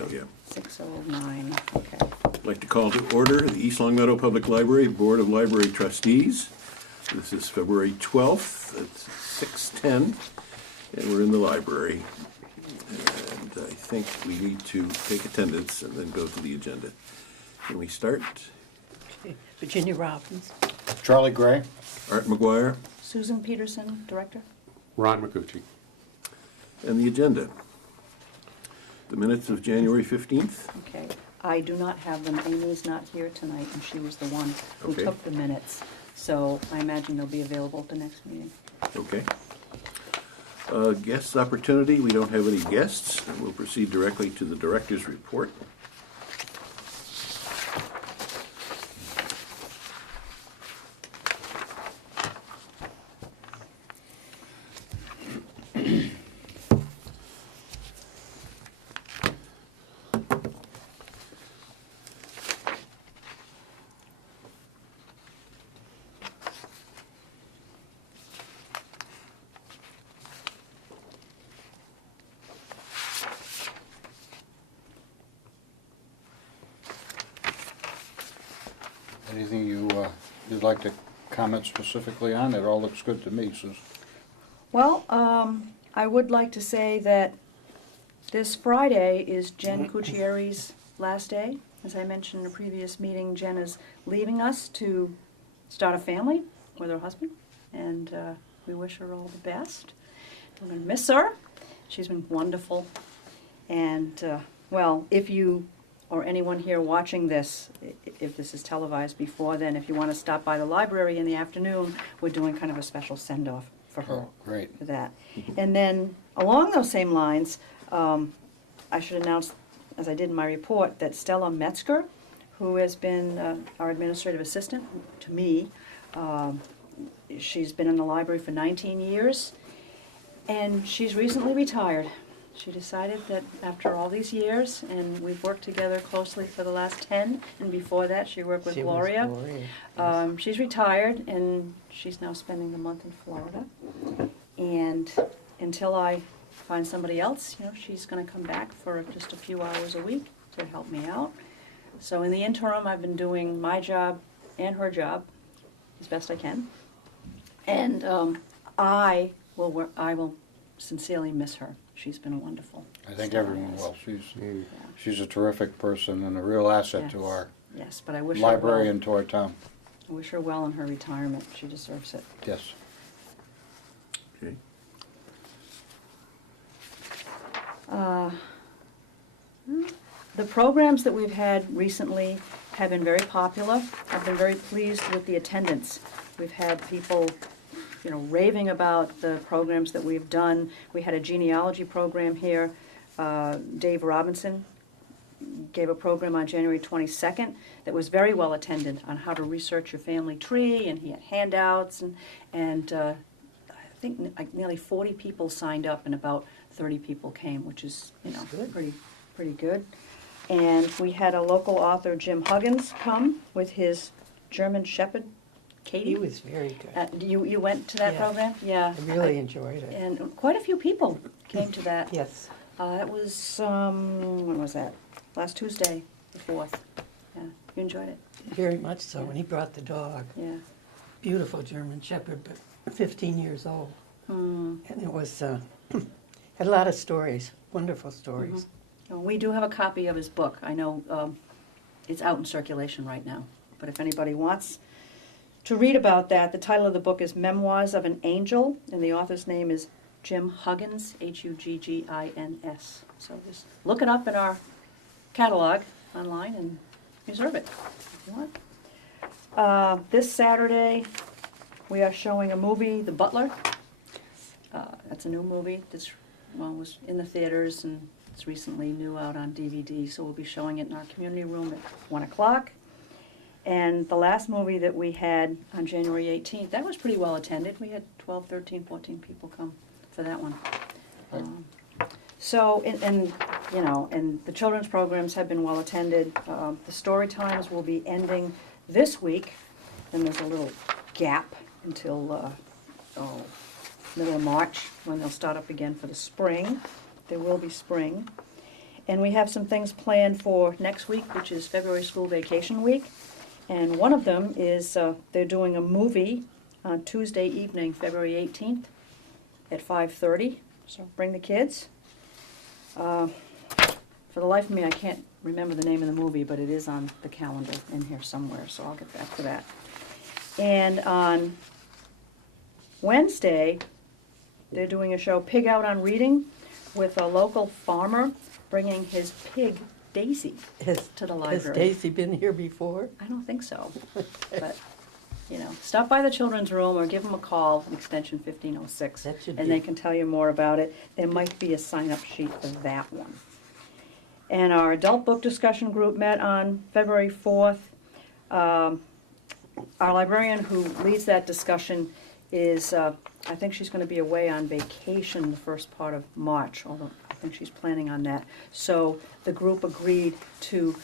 so, yeah. 6:09, okay. I'd like to call to order the East Long Meadow Public Library Board of Library Trustees. This is February 12th at 6:10, and we're in the library. And I think we need to take attendance and then go to the agenda. Can we start? Okay. Virginia Robbins. Charlie Gray. Art McGuire Susan Peterson, Director? Ron McCucci. and the agenda. The minutes of January 15th. Okay. I do not have them. Amy's not here tonight, and she was the one who Okay. took the minutes. So I imagine they'll be available at the next meeting. Okay. Guests opportunity, we don't have any guests. We'll proceed directly to the director's report. Anything you'd like to comment specifically on? It all looks good to me, Susan. Well, I would like to say that this Friday is Jen Cucchieri's last day. As I mentioned in a previous meeting, Jen is leaving us to start a family with her husband, and we wish her all the best. We're going to miss her. She's been wonderful. And, well, if you or anyone here watching this, if this is televised before then, if you want to stop by the library in the afternoon, we're doing kind of a special send-off for her. Oh, great. For that. And then, along those same lines, I should announce, as I did in my report, that Stella Metzger, who has been our administrative assistant to me, she's been in the library for 19 years, and she's recently retired. She decided that after all these years, and we've worked together closely for the last 10, and before that she worked with She was Gloria. Gloria, She's retired, and she's now spending the month in Florida. And until I find somebody else, you know, she's going to come back for just a few hours a week to help me out. So in the interim, I've been doing my job and her job as best I can. And I will sincerely miss her. She's been wonderful. I think Stella everyone has. will. Yeah. She's a terrific person and a real asset to Yes. our Yes, but I wish library her well. and to our town. I wish her well in her retirement. She deserves it. Yes. Okay. The programs that we've had recently have been very popular. I've been very pleased with the attendance. We've had people, you know, raving about the programs that we've done. We had a genealogy program here. Dave Robinson gave a program on January 22nd that was very well attended on how to research your family tree, and he had handouts, and I think like nearly 40 people signed up and about 30 people came, which is, you know, Good. pretty good. And we had a local author, Jim Huggins, come with his German Shepherd, Katie. He was very good. You went to that Yeah. program? Yeah. I really enjoyed it. And quite a few people came to that. Yes. That was, when was that? Last Tuesday, the 4th. Yeah, you enjoyed it? Very much so. And he brought the dog. Yeah. Beautiful German Shepherd, but 15 years old. And it was, had a lot of stories, wonderful stories. We do have a copy of his book. I know it's out in circulation right now. But if anybody wants to read about that, the title of the book is Memoirs of an Angel, and the author's name is Jim Huggins, Huggins. So just look it up in our catalog online and reserve it if you want. This Saturday, we are showing a movie, The Butler. That's a new movie that's was in the theaters, and it's recently new out on DVD, so we'll be showing it in our community room at 1 o'clock. And the last movie that we had on January 18th, that was pretty well attended. We had 12, 13, 14 people come for that one. So, and you know, and the children's programs have been well attended. The story times will be ending this week, and there's a little gap until middle of March when they'll start up again for the spring. There will be spring. And we have some things planned for next week, which is February school vacation week. And one of them is they're doing a movie on Tuesday evening, February 18th at 5:30. So bring the kids. For the life of me, I can't remember the name of the movie, but it is on the calendar in here somewhere, so I'll get back to that. And on Wednesday, they're doing a show, Pig Out on Reading, with a local farmer bringing his pig, Daisy, Has, to the has library. Daisy been here before? I don't think so, but, you know, stop by the children's room or give them a call, extension 1506, That should and be- they can tell you more about it. There might be a sign-up sheet for that one. And our adult book discussion group met on February 4th. Our librarian who leads that discussion is, I think she's going to be away on vacation the first part of March, although I think she's planning on that. So the group agreed to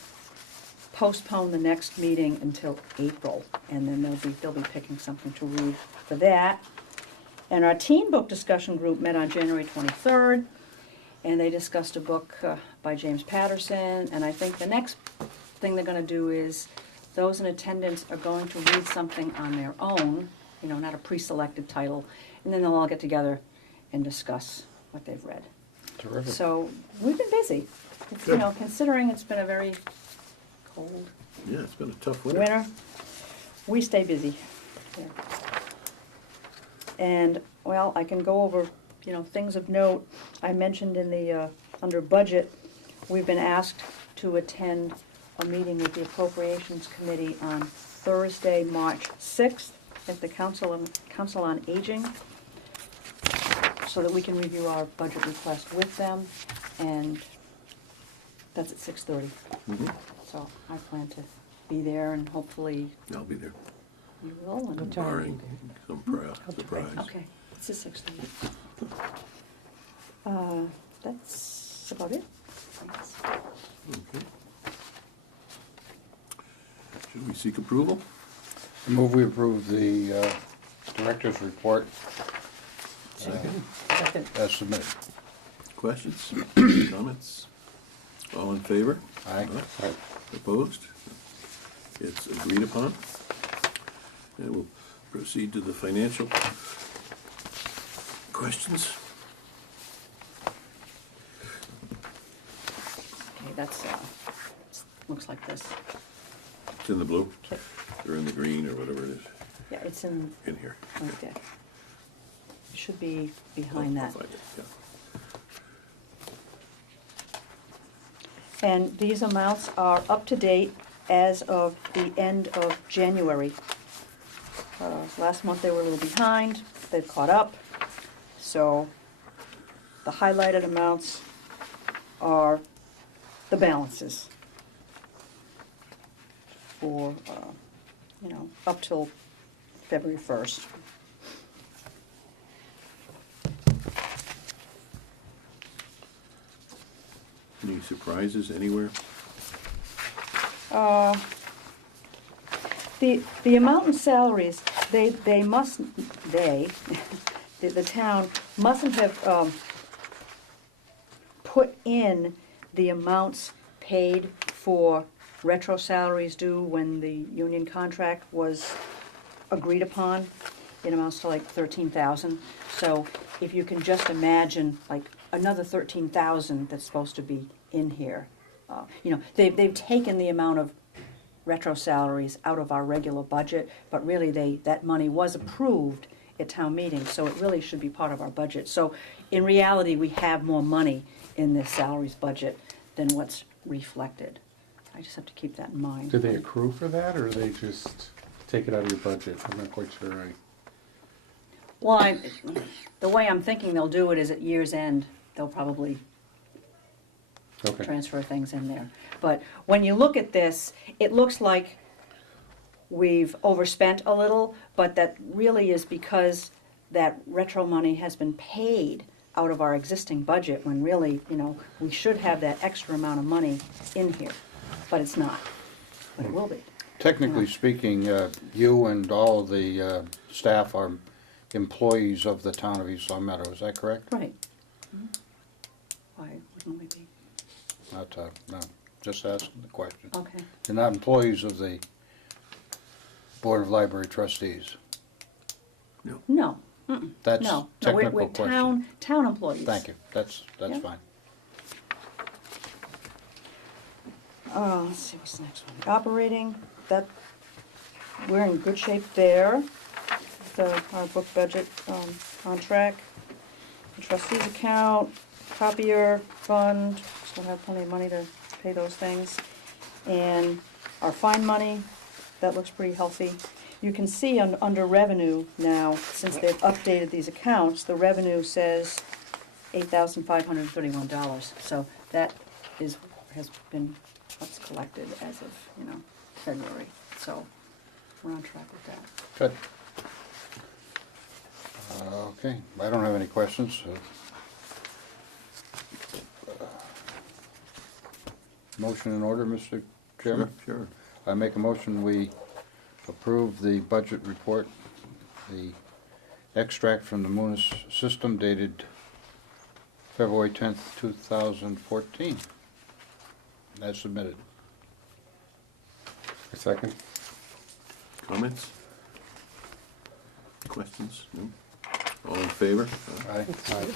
postpone the next meeting until April, and then they'll be picking something to read for that. And our teen book discussion group met on January 23rd, and they discussed a book by James Patterson, and I think the next thing they're going to do is those in attendance are going to read something on their own, you know, not a pre-selected title, and then they'll all get together and discuss what they've read. Terrific. So we've been busy. It's, you know, considering it's been a very cold Yeah, it's been a tough winter. winter, we stay busy. Yeah. And, well, I can go over, you know, things of note. I mentioned in the, under budget, we've been asked to attend a meeting with the Appropriations Committee on Thursday, March 6th at the Council on Aging, so that we can review our budget request with them, and that's at 6:30. Mhm. So I plan to be there, and hopefully I'll be there, you will. And What time? barring some surprise. Okay, it's at 6:30. That's about it. Thanks. Okay. Should we seek approval? I move we approve the director's report Second. Second. as submitted. Questions, comments? All in favor? Aye. Opposed? It's agreed upon. And we'll proceed to the financial questions. Okay, that's, looks like this. It's in the blue, Okay. or in the green, or whatever it is, Yeah, it's in, in here. right there. It should be behind I'll that. find it, yeah. And these amounts are up to date as of the end of January. Last month they were a little behind, they've caught up. So the highlighted amounts are the balances for, you know, up till February 1st. Any surprises anywhere? The amount in salaries, the town mustn't have put in the amounts paid for retro salaries due when the union contract was agreed upon. It amounts to like 13,000. So if you can just imagine like another 13,000 that's supposed to be in here. You know, they've taken the amount of retro salaries out of our regular budget, but really that money was approved at town meeting, so it really should be part of our budget. So in reality, we have more money in this salaries budget than what's reflected. I just have to keep that in mind. Do they accrue for that, or do they just take it out of your budget? I'm not quite sure. Well, the way I'm thinking they'll do it is at year's end, they'll probably Okay. transfer things in there. But when you look at this, it looks like we've overspent a little, but that really is because that retro money has been paid out of our existing budget, when really, you know, we should have that extra amount of money in here, but it's not. But it will be. Technically speaking, you and all of the staff are employees of the town of East Long Meadow, is that correct? Right. Why wouldn't we be? no, just asking the question. Okay. They're not employees of the Board of Library Trustees. No, mm-mm, That's no. No, technical we're question. town employees. Thank you, that's Yeah. fine. Let's see, what's the next one? Operating, that, we're in good shape there. Our book budget, on track. The trustees account, copier fund, still have plenty of money to pay those things. And our fine money, that looks pretty healthy. You can see under revenue now, since they've updated these accounts, the revenue says $8,531. So that has been what's collected as of, February. So we're on track with that. Good. Okay, I don't have any questions. Motion in order, Mr. Chairman? Sure. I make a motion, we approve the budget report, the extract from the Munis system dated February 10th, 2014, as submitted. A second? Comments? Questions? No? All in favor? Aye. Aye.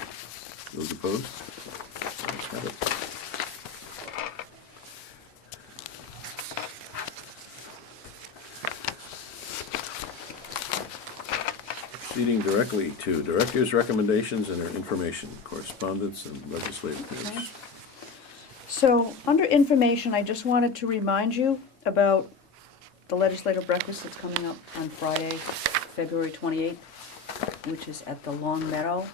Those opposed? Ayes have it. Proceeding directly to directors' recommendations and their information, correspondence, and legislative Okay. news. So, under information, I just wanted to remind you about the legislative breakfast that's coming up on Friday, February 28th, which is at the Long Meadow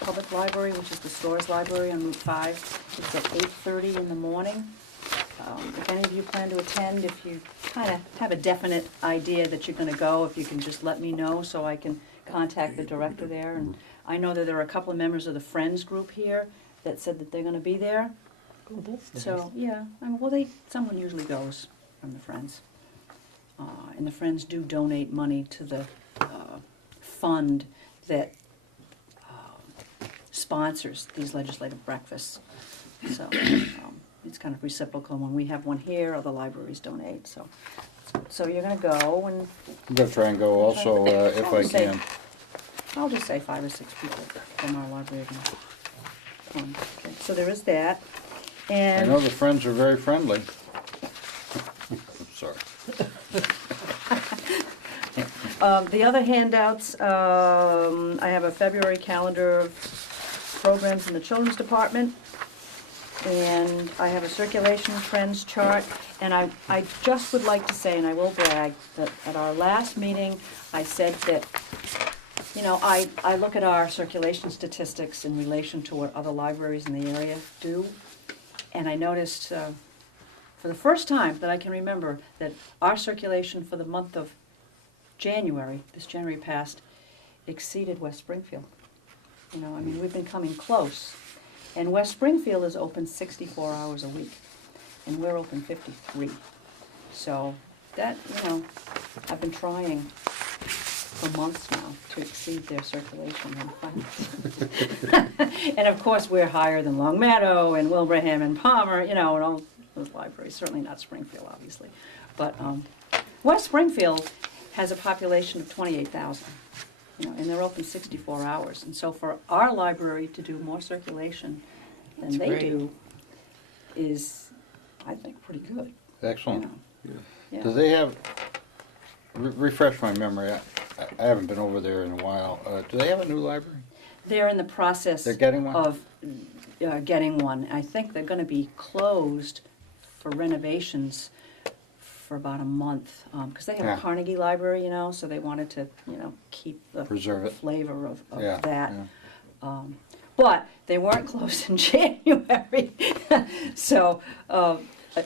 Public Library, which is the Stores Library on Route 5. It's at 8:30 in the morning. If any of you plan to attend, if you kind of have a definite idea that you're going to go, if you can just let me know so I can contact the director there. And I know that there are a couple of members of the Friends group here that said that they're going to be there. Oh, that's nice. So, yeah, someone usually goes from the Friends. And the Friends do donate money to the fund that sponsors these legislative breakfasts. So, it's kind of reciprocal. When we have one here, other libraries donate, so you're gonna go, and I'm gonna try and go also, if I can. I'll just say 5 or 6 people from our library are gonna come. Okay, so there is that, I and. know the Friends are very friendly. I'm sorry. The other handouts, I have a February calendar of programs in the children's department, and I have a circulation trends chart, and I just would like to say, and I will brag, that at our last meeting, I said that, I look at our circulation statistics in relation to what other libraries in the area do, and I noticed, for the first time that I can remember, that our circulation for the month of January, this January past, exceeded West Springfield. We've been coming close. And West Springfield is open 64 hours a week, and we're open 53. So that, I've been trying for months now to exceed their circulation. And of course, we're higher than Long Meadow and Wilbraham and Palmer, and all those libraries, certainly not Springfield, obviously. But West Springfield has a population of 28,000, and they're open 64 hours. And so for our library to do more circulation than That's they great. do is, I think, pretty good. Excellent. Yeah. Do they have, refresh my memory, I haven't been over there in a while. Do they have a new library? They're in the process They're getting one? of getting one. I think they're going to be closed for renovations for about a month, because they have Yeah. a Carnegie Library, so they wanted to, keep the Preserve it. flavor of Yeah, that. yeah. But they weren't closed in January, so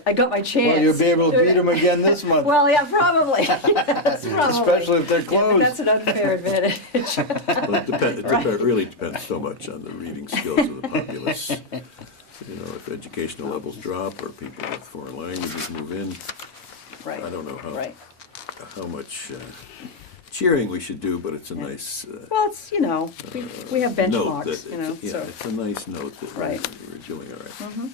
I got my chance. Well, you'll be able to beat them again this month. Well, yeah, probably. Yes, probably. Especially if they're Yeah, but closed. that's an unfair advantage. Well, Right. it really depends so much on the reading skills of the populace. If educational levels drop or people with foreign languages move in, Right. I don't know Right. how much cheering we should do, but it's a nice Well, it's, we have note benchmarks, that, so. it's a nice note that Right. we're doing all right.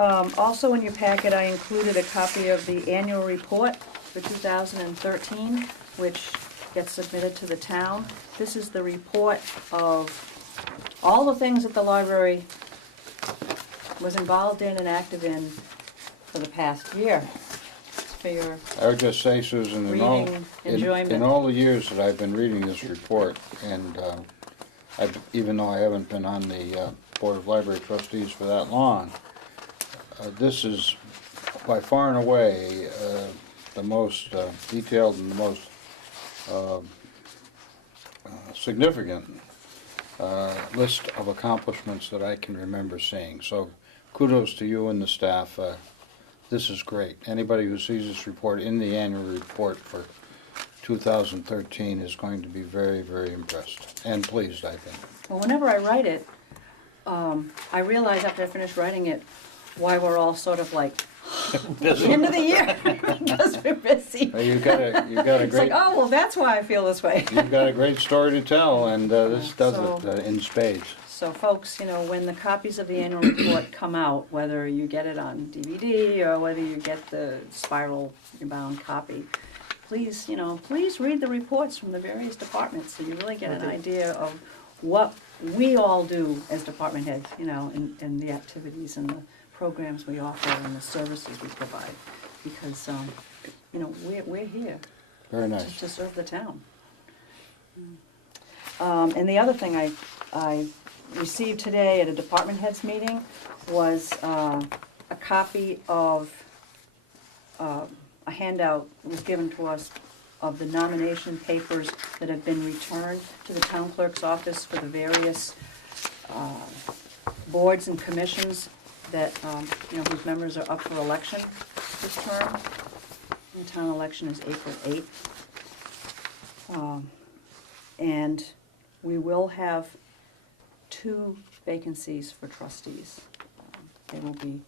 Also in your packet, I included a copy of the annual report for 2013, which gets submitted to the town. This is the report of all the things that the library was involved in and active in for the past year. For your I would just say, Susan, reading enjoyment. in all the years that I've been reading this report, and even though I haven't been on the Board of Library Trustees for that long, this is by far and away the most detailed and the most significant list of accomplishments that I can remember seeing. So kudos to you and the staff. This is great. Anybody who sees this report in the annual report for 2013 is going to be very, very impressed and pleased, I think. Well, whenever I write it, I realize after I finish writing it, why we're all sort of like, end of the year, because we're busy. Well, you've got a It's like, great, oh, well, that's why I feel this way. you've got a great story to tell, and this does So- it in spades. So folks, when the copies of the annual report come out, whether you get it on DVD or whether you get the spiral bound copy, please, please read the reports from the various departments so you really get an idea of what we all do as department heads, and the activities and the programs we offer and the services we provide. Because, we're here Very nice. to serve the town. And the other thing I received today at a department heads meeting was a copy of a handout that was given to us of the nomination papers that have been returned to the town clerk's office for the various boards and commissions that, whose members are up for election this term. The town election is April 8th. And we will have 2 vacancies for trustees. They will be,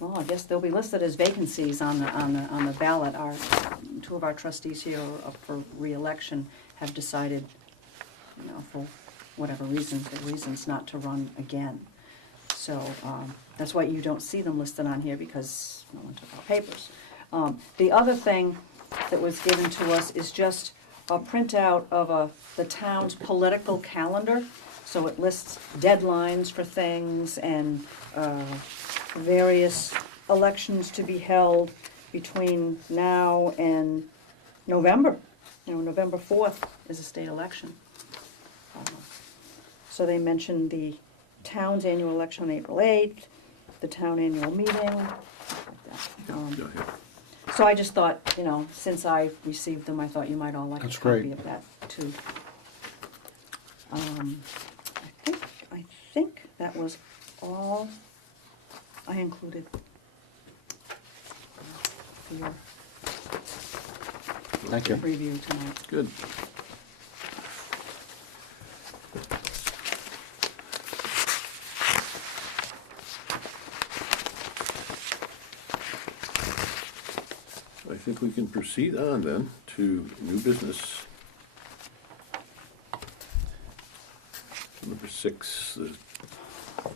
well, I guess they'll be listed as vacancies on the ballot. 2 of our trustees here are up for re-election have decided, for whatever reasons, not to run again. So that's why you don't see them listed on here, because no one took our papers. The other thing that was given to us is just a printout of the town's political calendar. So it lists deadlines for things and various elections to be held between now and November. November 4th is a state election. So they mentioned the town's annual election on April 8th, the town annual meeting, stuff like that. Go ahead. So I just thought, since I received them, I thought you might all like That's a copy great. of that too. I think that was all I included for your Thank you. review tonight. Good. I think we can proceed on then to new business. Number 6, the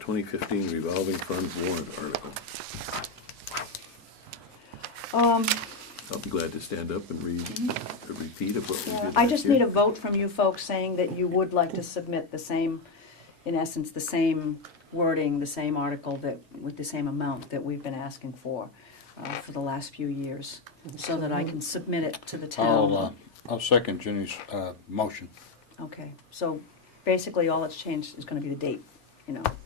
2015 revolving funds warrant article. I'll be glad to stand up and read a repeat of what we Yeah, did I last just year. need a vote from you folks saying that you would like to submit the same, in essence, the same wording, the same article that, with the same amount that we've been asking for the last few years, so that I can submit it to the town. I'll second Ginny's motion. Okay, so basically all that's changed is gonna be the date,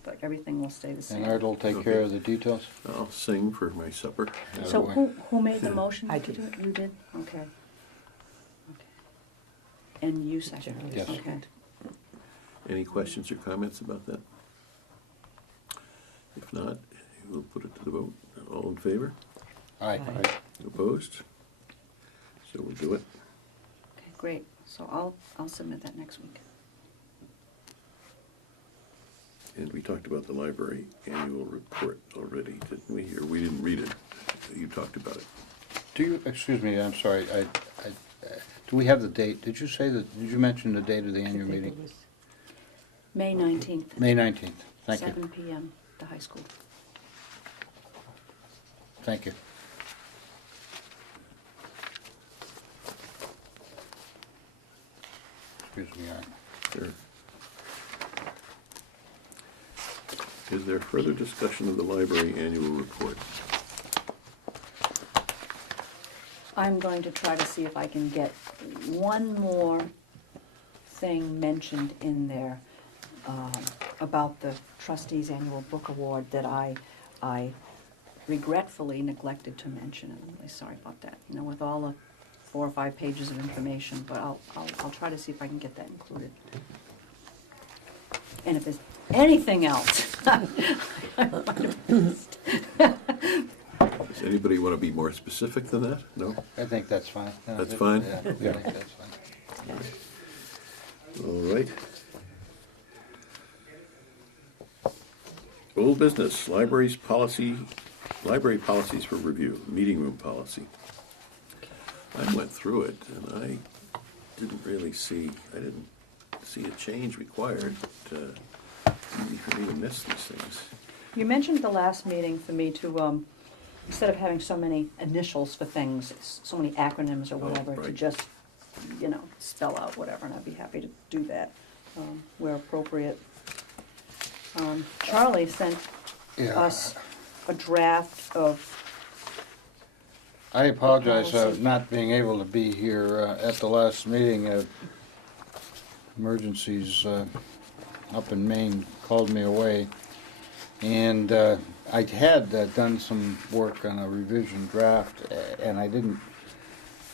but everything will stay the And same. Art will take care of the details. I'll sing for my supper. So who made the motion? I to did. do it? You did? Okay. Okay. And you seconded? Yes. Okay. Any questions or comments about that? If not, we'll put it to the vote. All in favor? Aye. Aye. Opposed? So we'll do it. Okay, great. So I'll submit that next week. And we talked about the library annual report already, didn't we? Or we didn't read it. You talked about it. Do you, excuse me, I'm sorry, do we have the date? Did you mention the date of the I annual think it meeting? was- May 19th. May 19th, thank you. 7 PM, the high school. Thank you. Excuse me, Sure. Is there further discussion of the library annual report? I'm going to try to see if I can get one more thing mentioned in there about the trustees' annual book award that I regretfully neglected to mention. I'm really sorry about that, you know, with all the 4 or 5 pages of information, but I'll try to see if I can get that included. And if there's anything else, Does anybody want to be more specific than that? No? I think that's fine. No, That's fine? Yeah, I think that's fine. All right. Old business, library policies for review, meeting room policy. I went through it and I didn't see a change required. Easy for me to miss these things. you mentioned at the last meeting for me to, instead of having so many initials for things, so many acronyms or whatever, to right. just, you know, spell out whatever, and I'd be happy to do that where appropriate. Charlie sent Yeah. us a draft of, I apologize for policy. not being able to be here at the last meeting. Emergencies up in Maine called me away. And I had done some work on a revision draft, and I didn't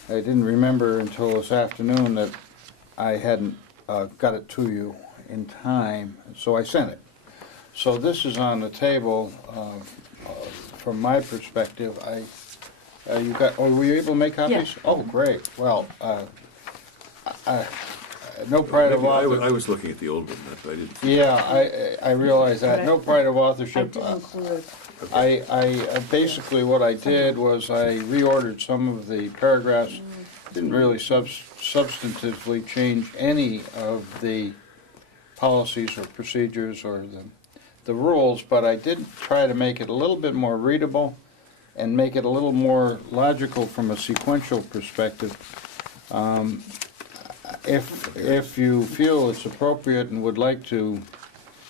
remember until this afternoon that I hadn't got it to you in time, so I sent it. So this is on the table. From my perspective, you got? Oh, were you able to make copies? Yeah. Oh, great. Well, no pride of I author. was looking at the old one, but I didn't see. Yeah, I realize that. No pride of I authorship. did include, I basically what I did was I reordered some of the paragraphs. Didn't really substantively change any of the policies or procedures or the rules, but I did try to make it a little bit more readable and make it a little more logical from a sequential perspective. If you feel it's appropriate and would like to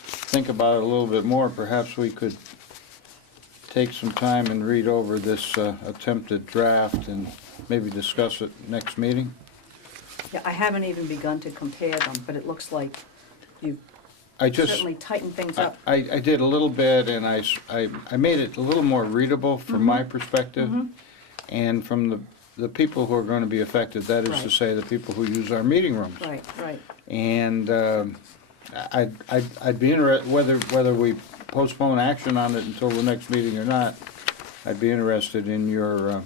think about it a little bit more, perhaps we could take some time and read over this attempted draft and maybe discuss it next meeting. yeah, I haven't even begun to compare them, but it looks like you've I just, certainly tightened things up. I did a little bit, and I made it a little more readable from my perspective, and from the people who are going to be affected, that is to Right. say, the people who use our meeting rooms. Right, right. And I'd be interested, whether we postpone action on it until the next meeting or not, I'd be interested in your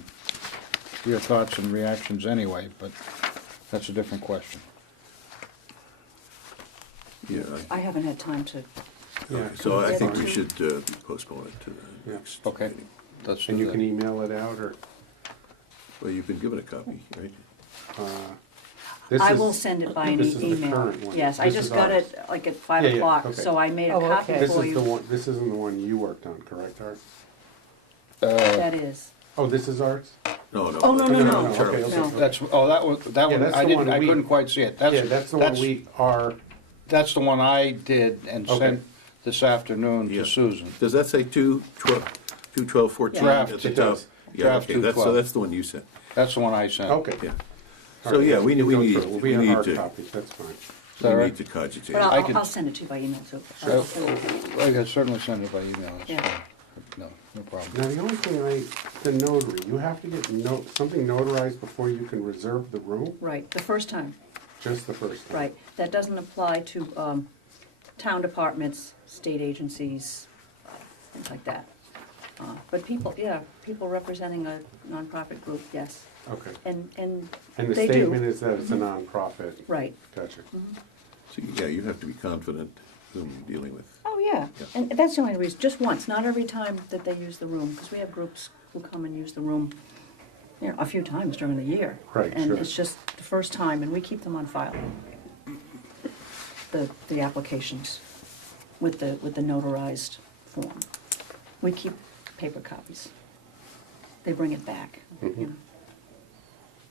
thoughts and reactions anyway, but that's a different question. Yeah, I haven't had time to, Yeah, so I Yeah, think we too. should postpone it to the Yeah. next Okay. meeting. Let's and do you can that. email it out, or, Well, you've been given a copy, right? this I is- will send it by an this is the email. current one. Yes, I This just is got ours. it like at 5 Yeah, yeah, o'clock, okay. so I made a Oh, copy okay. This for is the you. one, this isn't the one you worked on, correct, Art? That is. Oh, this is ours? No, no. Oh, no, no, no. Charlie. Okay, No. okay. That's, oh, that Yeah, one, that's I the didn't, one I we- couldn't quite see it. Yeah, that's the one we are, That's the one I did and Okay. sent this afternoon Yeah. to Susan. Does that say 2/12/14 Draft. at the It top? does. Yeah, Draft okay, that's, so 2/12. that's the one you sent, That's the one I sent. okay. yeah. All So, right, yeah, we we'll go need, through it. We'll be we on need hard to, copies, that's fine. that we right? need to cogitate. But I can- I'll send it to you by email too. So, I'll send it to you. I could certainly send it by email. That's Yeah. fine. No problem. Now, the only thing the notary, you have to get something notarized before you can reserve the room, Right, the first time, just the first time? right. That doesn't apply to town departments, state agencies, things like that. But people, yeah, people representing a nonprofit group, yes. Okay. And And the they do. statement is that it's a nonprofit. Right. Gotcha. So, yeah, you have to be confident whom you're dealing with. Oh, yeah. Yeah. And that's the only reason, just once, not every time that they use the room, because we have groups who come and use the room, you know, a few times during the year. Right, And sure. it's just the first time, and we keep them on file. The applications with the notarized form. We keep paper copies. they bring it back. You know.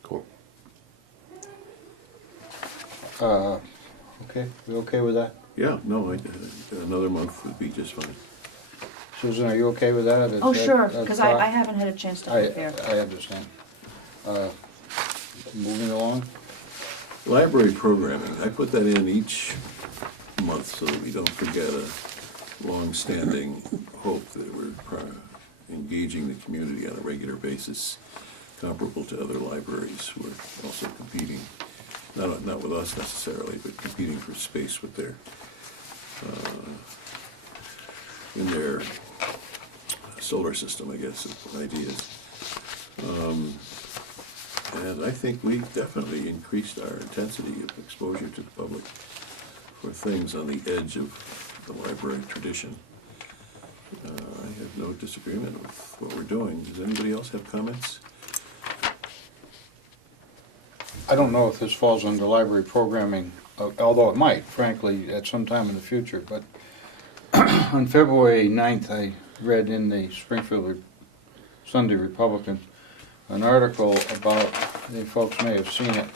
Cool. Okay, we okay with that? Yeah, no, another month would be just fine. Susan, are you okay with that? Oh, sure, that's because fine? I haven't had a chance to I prepare. understand. Moving along, Library programming, I put that in each month so that we don't forget a long-standing hope that we're engaging the community on a regular basis, comparable to other libraries who are also competing, not with us necessarily, but competing for space with their, in their solar system, I guess, ideas. And I think we definitely increased our intensity of exposure to the public for things on the edge of the library tradition. I have no disagreement with what we're doing. Does anybody else have comments? I don't know if this falls under library programming, although it might, frankly, at some time in the future, but on February 9th, I read in the Springfield Sunday Republican an article about, you folks may have seen it,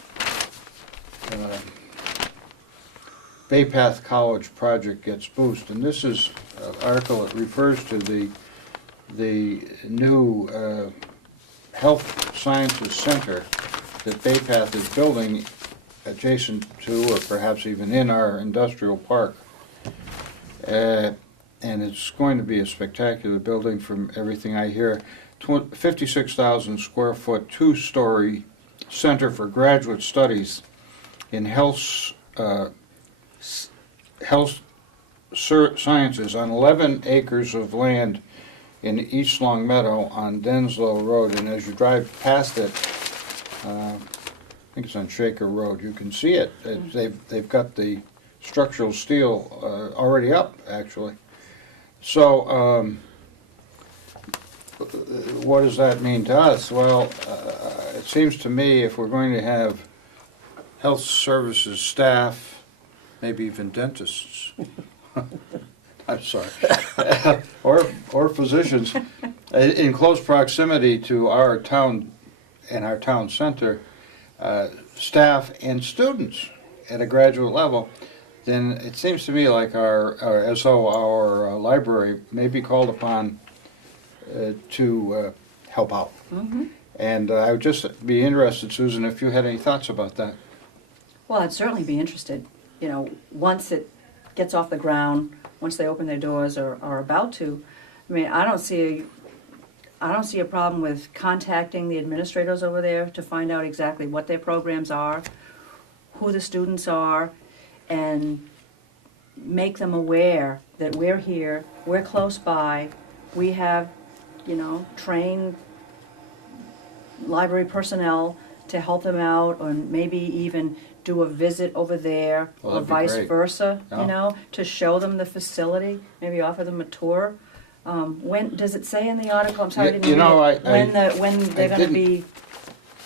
Bay Path College project gets boost, and this is an article that refers to the new health sciences center that Bay Path is building adjacent to, or perhaps even in, our industrial park. And it's going to be a spectacular building from everything I hear. 56,000 square foot, two-story center for graduate studies in health sciences on 11 acres of land in East Long Meadow on Denslow Road. And as you drive past it, I think it's on Shaker Road, you can see it. They've got the structural steel already up, actually. So what does that mean to us? Well, it seems to me if we're going to have health services staff, maybe even dentists, I'm sorry, or physicians, in close proximity to our town and our town center, staff and students at a graduate level, then it seems to me like as though our library may be called upon to help out. And I would just be interested, Susan, if you had any thoughts about that. Well, I'd certainly be interested, you know, once it gets off the ground, once they open their doors or are about to. I mean, I don't see a problem with contacting the administrators over there to find out exactly what their programs are, who the students are, and make them aware that we're here, we're close by, we have, you know, trained library personnel to help them out, or maybe even do a visit over there, Well, or that'd be vice great. versa, Yeah. you know, to show them the facility, maybe offer them a tour. When, does it say in the article, I'm sorry, I didn't You know, read it, when they're gonna didn't- be,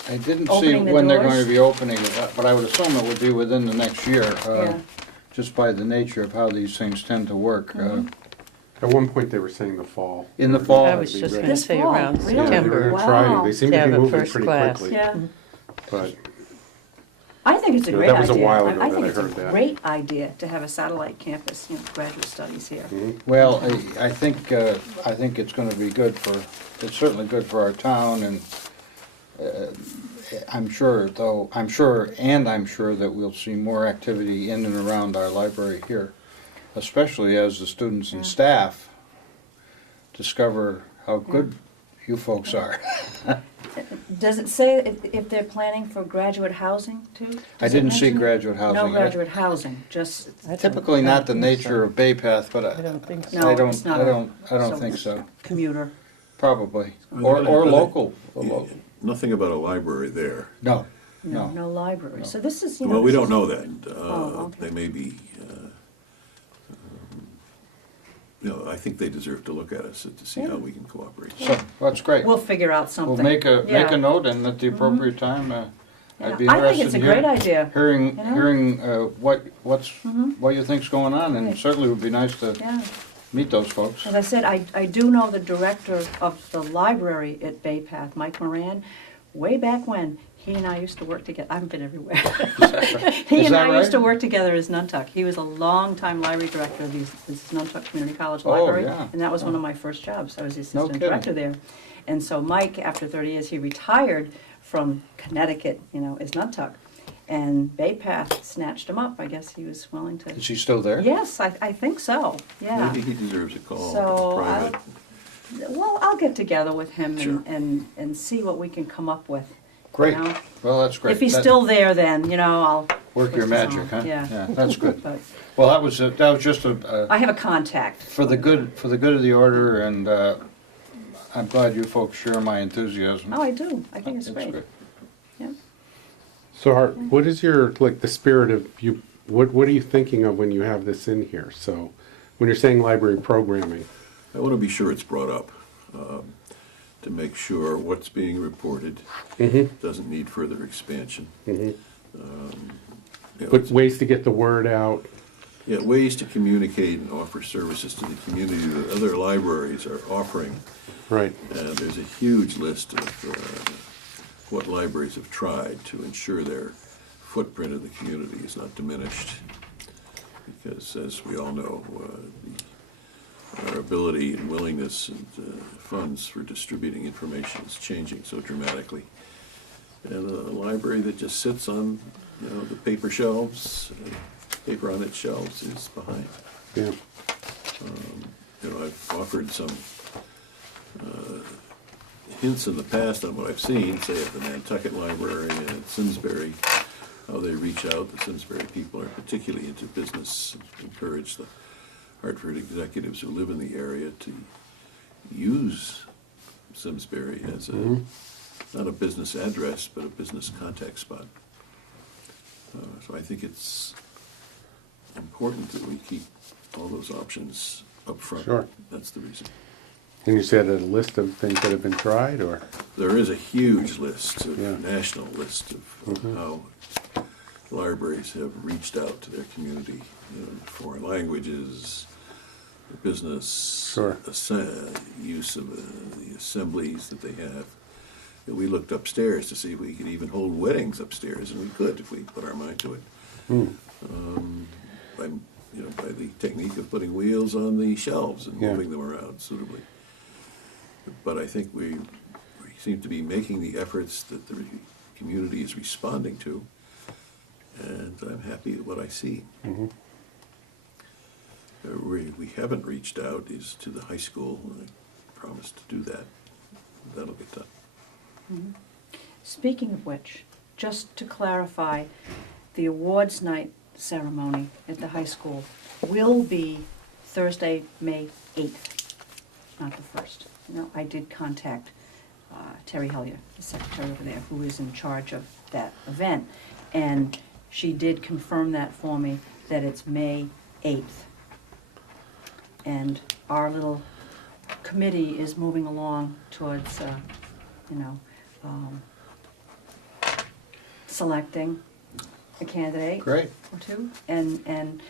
I didn't see Opening the when they're doors? going to be opening it, but I would assume it would be within the next year, yeah. just by the nature of how these things tend to work. At one point, they were saying the fall. In the fall. I was just Ready. going to This say fall, around really? Yeah, they were September. gonna try Wow. to. They seem To to be have a moving first pretty class. quickly. Yeah, But I think it's a Yeah, great that was a idea. while ago I that think I it's a heard that. great idea to have a satellite campus, you know, graduate studies here. Well, I think it's going to be good it's certainly good for our town, and I'm sure that we'll see more activity in and around our library here, especially as the students and Yeah. staff discover how good you folks are. Does it say if they're planning for graduate housing too? I Does it didn't see mention it? graduate housing. No graduate housing, just, I don't- Typically I not the don't think nature so. of Bay Path, but I don't think so. No, I don't, it's not I a- don't, I don't so- think so. commuter. Probably, On or the other- local. Nothing about a library there. No, No, No. no library. No. So this is, you know. Well, we this don't is- know that. Oh, okay. They may be, I think they deserve to look at us to see how we can cooperate. so that's great. We'll figure out something. We'll make a Yeah. note, and at the appropriate time, Yeah. I'd be I think interested it's a in great idea. hearing You know? what you think's going on, and Right. certainly would be nice to Yeah, meet those folks. As I said, I do know the director of the library at Bay Path, Mike Moran. Way back when, he and I used to work together. I haven't been everywhere. He Is and that I used to right? work together as Nuntuck. He was a longtime library director of this Nuntuck Community College Oh, Library. yeah. And that was one of my first jobs. I was the No assistant kidding. director there. And so Mike, after 30 years, he retired from Connecticut, as Nuntuck. And Bay Path snatched him up. I guess he was willing to. Is he still there? Yes, I think so. Yeah. Maybe he deserves a call, So, private. Well, I'll get together with him Sure. and see what we can come up with. Great. You know? Well, that's great. If he's That- still there, then, I'll. Work your twist his magic, arm. huh? Yeah. That's good. But Well, that was just a, I have a contact. for the good of the order, and I'm glad you folks share my enthusiasm. Oh, I do. I think it's That's great. good. Yeah. So Art, what is your, like, the spirit of you, what are you thinking of when you have this in here? So, when you're saying library programming, I want to be sure it's brought up, to make sure what's being reported doesn't need further expansion. You know, but ways to get the word out, yeah, ways to communicate and offer services to the community that other libraries are offering. right? There's a huge list of what libraries have tried to ensure their footprint in the community is not diminished. Because as we all know, our ability and willingness and funds for distributing information is changing so dramatically. And a library that just sits on, the paper shelves, paper on its shelves is behind. Yeah, I've offered some hints in the past on what I've seen, say at the Nantucket Library and at Simsbury, how they reach out. The Simsbury people are particularly into business, encourage the Hartford executives who live in the area to use Simsbury as not a business address, but a business contact spot. So I think it's important that we keep all those options up front. Sure. That's the reason. and you said a list of things that have been tried, or? There is a huge list, Yeah. national list of how libraries have reached out to their community, foreign languages, business, Sure. Use of the assemblies that they have. And we looked upstairs to see if we could even hold weddings upstairs, and we could if we put our mind to it. By the technique of putting wheels on the shelves and Yeah. moving them around suitably. But I think we seem to be making the efforts that the community is responding to, and I'm happy with what I see. We haven't reached out is to the high school. I promised to do that. That'll get done. Speaking of which, just to clarify, the awards night ceremony at the high school will be Thursday, May 8th, not the 1st. I did contact Terry Hellier, the secretary over there, who is in charge of that event, and she did confirm that for me, that it's May 8th. And our little committee is moving along towards, selecting a candidate Great. or two. And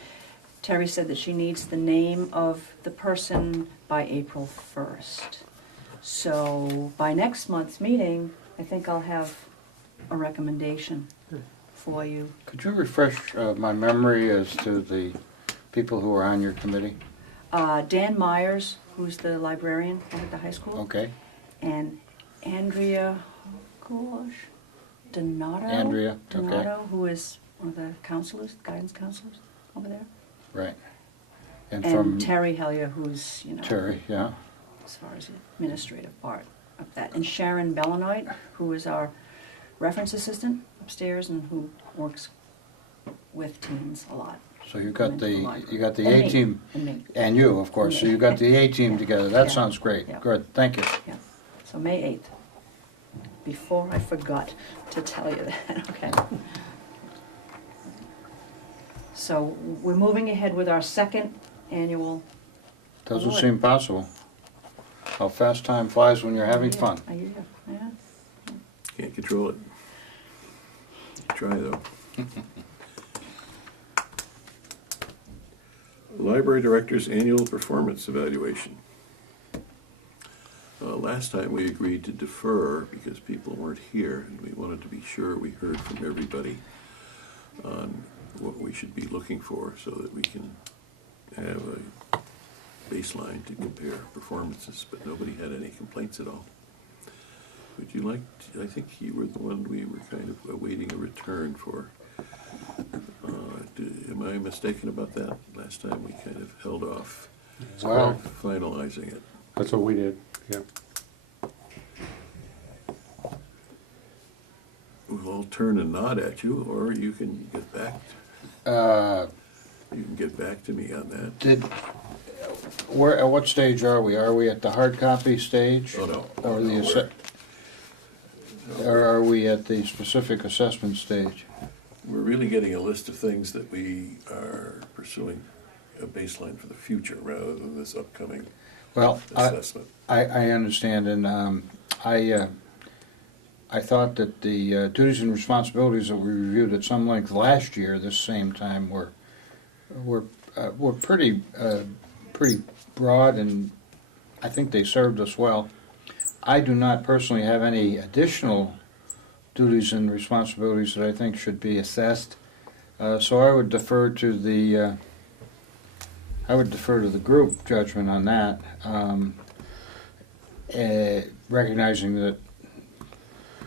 Terry said that she needs the name of the person by April 1st. So by next month's meeting, I think I'll have a recommendation for you. Could you refresh my memory as to the people who are on your committee? Dan Myers, who's the librarian over at the high school. Okay. And Andrea, Donato. Andrea, okay. Donato, who is one of the counselors, guidance counselors over there. Right. And And from Terry Hellier, who's, Terry, yeah. as far as the administrative part of that. And Sharon Bellanoit, who is our reference assistant upstairs and who works with teens a lot. So you got Into the library. you got the And A me. team And me, and you, of course. So you got the A team together. That Yeah. sounds great. Yeah. Good. Thank you. yeah. So May 8th. Before I forgot to tell you that, okay? So we're moving ahead with our second annual. Doesn't award. seem possible. How fast time flies when you're having fun. A year, yeah. Can't control it. Try though. Library Director's Annual Performance Evaluation. Last time we agreed to defer because people weren't here, and we wanted to be sure we heard from everybody on what we should be looking for so that we can have a baseline to compare performances, but nobody had any complaints at all. Would you like, I think you were the one we were kind of awaiting a return for. Am I mistaken about that? Last time we kind of held off Well, finalizing it. That's what we did, yeah. We'll turn and nod at you, or you can get back. You can get back to me on that. At what stage are we? Are we at the hard copy stage? Oh, no. Or No, or are we at the specific assessment stage? We're really getting a list of things that we are pursuing a baseline for the future rather than this upcoming Well, assessment. I understand, and I thought that the duties and responsibilities that we reviewed at some length last year, this same time, were pretty broad, and I think they served us well. I do not personally have any additional duties and responsibilities that I think should be assessed, so I would defer to the group judgment on that, recognizing that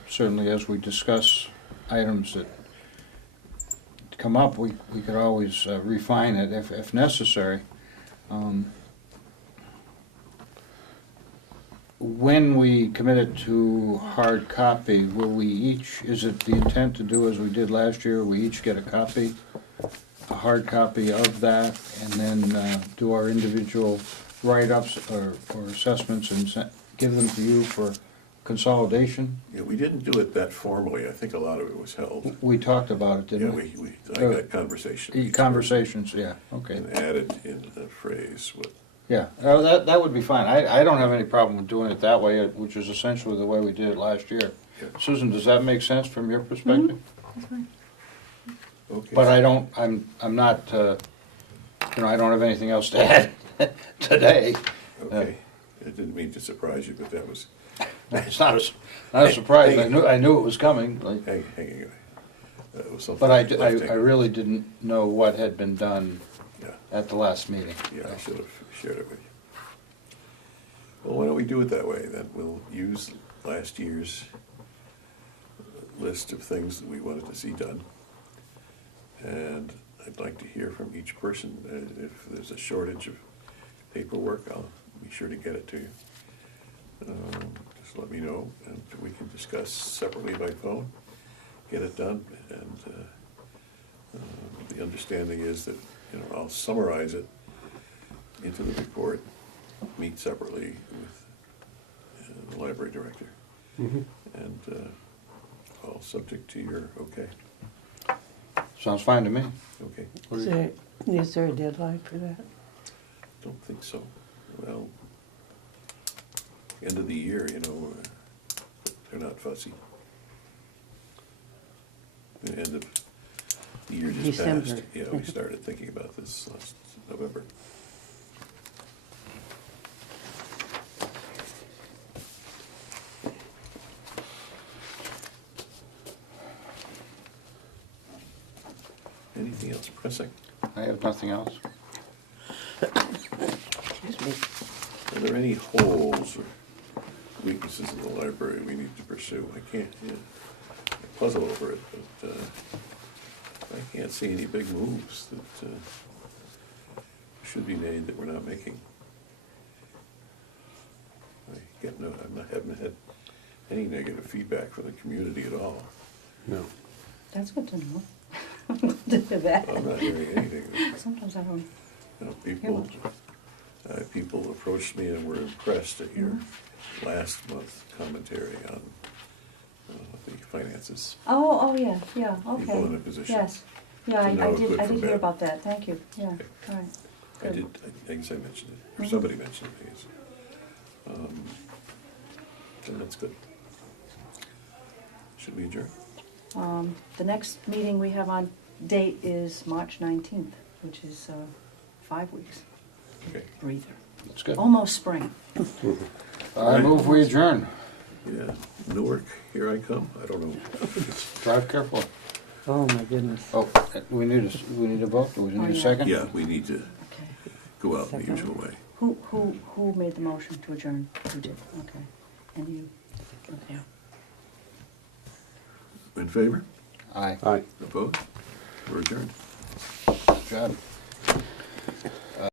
certainly as we discuss items that come up, we could always refine it if necessary. When we commit it to hard copy, will we each, is it the intent to do as we did last year, we each get a copy, a hard copy of that, and then do our individual write-ups or assessments and give them to you for consolidation? Yeah, we didn't do it that formally. I think a lot of it was held. We talked about it, Yeah, didn't we? I got conversation. Conversations, yeah, okay. And added in the phrase what. Yeah, that would be fine. I don't have any problem with doing it that way, which is essentially the way we did it last year. Yeah. Susan, does that make sense from your perspective? That's fine. Okay. But I'm not, I don't have anything else to add today. Okay. I didn't mean to surprise you, but that was. It's not a surprise. I knew it was coming, like, Hanging. That was something. but I left hanging. really didn't know what had been done Yeah. at the last meeting. Yeah, I should have shared it with you. Well, why don't we do it that way, then? We'll use last year's list of things that we wanted to see done. And I'd like to hear from each person. If there's a shortage of paperwork, I'll be sure to get it to you. Just let me know, and we can discuss separately by phone, get it done. And the understanding is that, I'll summarize it into the report, meet separately with the library director. Mhm. And all subject to your okay. Sounds fine to me. Okay, Is there a deadline for that? don't think so. Well, end of the year, they're not fussy. The end of the year just December. passed. Yeah, we started thinking about this last November. Anything else pressing? I have nothing else. Excuse me. Are there any holes or weaknesses in the library we need to pursue? I can't, I puzzle over it, but I can't see any big moves that should be made that we're not making. Haven't had any negative feedback from the community at all. No. That's good to know. Good to hear that. I'm not hearing anything. Sometimes I don't. People approached me and were impressed at your last month commentary on the finances. Oh, yeah, okay. People in a position Yes, yeah, to know I good did from hear bad. about that, thank you, yeah, Okay. all right. I Good. did, I guess I mentioned it, or somebody mentioned it, I guess. So that's good. Should we adjourn? The next meeting we have on date is March 19th, which is 5 weeks. Okay. Breather. That's good. Almost spring. I move we adjourn. Yeah, Newark, here I come. I don't know. Drive carefully. Oh, my goodness. Oh, we need a vote? Do we Oh, need a yeah. second? Yeah, we need to Okay. go out in the Second. usual way. Who made the motion to adjourn? You did, okay. And you? Okay. In favor? Aye. Aye. Opposed? We're adjourned. Good job.